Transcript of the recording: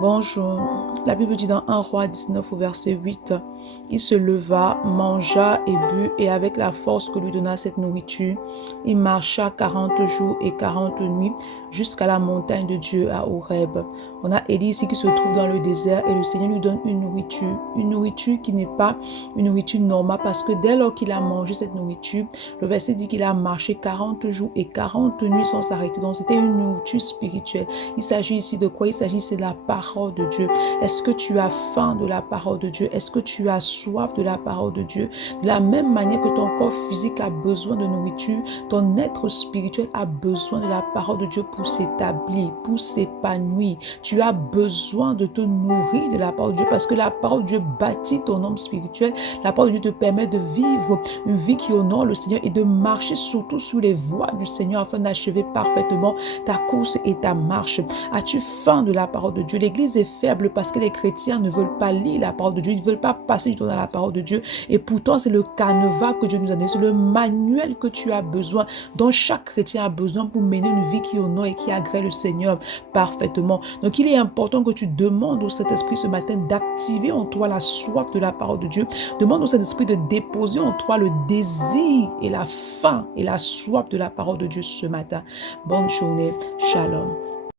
Bonjour. La Bible dit dans 1 Roi 19 au verset 8, il se leva, mangea et but, et avec la force que lui donna cette nourriture, il marcha 40 jours et 40 nuits jusqu'à la montagne de Dieu à Horeb. On a Élie ici qui se trouve dans le désert et le Seigneur lui donne une nourriture qui n'est pas une nourriture normale parce que dès lors qu'il a mangé cette nourriture, le verset dit qu'il a marché 40 jours et 40 nuits sans s'arrêter. Donc c'était une nourriture spirituelle. Il s'agit ici de quoi? Il s'agit ici de la parole de Dieu. Est-ce que tu as faim de la parole de Dieu? Est-ce que tu as soif de la parole de Dieu? De la même manière que ton corps physique a besoin de nourriture, ton être spirituel a besoin de la parole de Dieu pour s'établir, pour s'épanouir. Tu as besoin de te nourrir de la parole de Dieu parce que la parole de Dieu bâtit ton homme spirituel. La parole de Dieu te permet de vivre une vie qui honore le Seigneur et de marcher surtout sur les voies du Seigneur afin d'achever parfaitement ta course et ta marche. As-tu faim de la parole de Dieu? L'Église est faible parce que les chrétiens ne veulent pas lire la parole de Dieu, ils ne veulent pas passer du temps dans la parole de Dieu. Et pourtant, c'est le canevas que Dieu nous a donné, c'est le manuel que tu as besoin, dont chaque chrétien a besoin pour mener une vie qui honore et qui agrée le Seigneur parfaitement. Donc, il est important que tu demandes au Saint-Esprit ce matin d'activer en toi la soif de la parole de Dieu. Demande au Saint-Esprit de déposer en toi le désir et la faim et la soif de la parole de Dieu ce matin. Bonne journée. Shalom.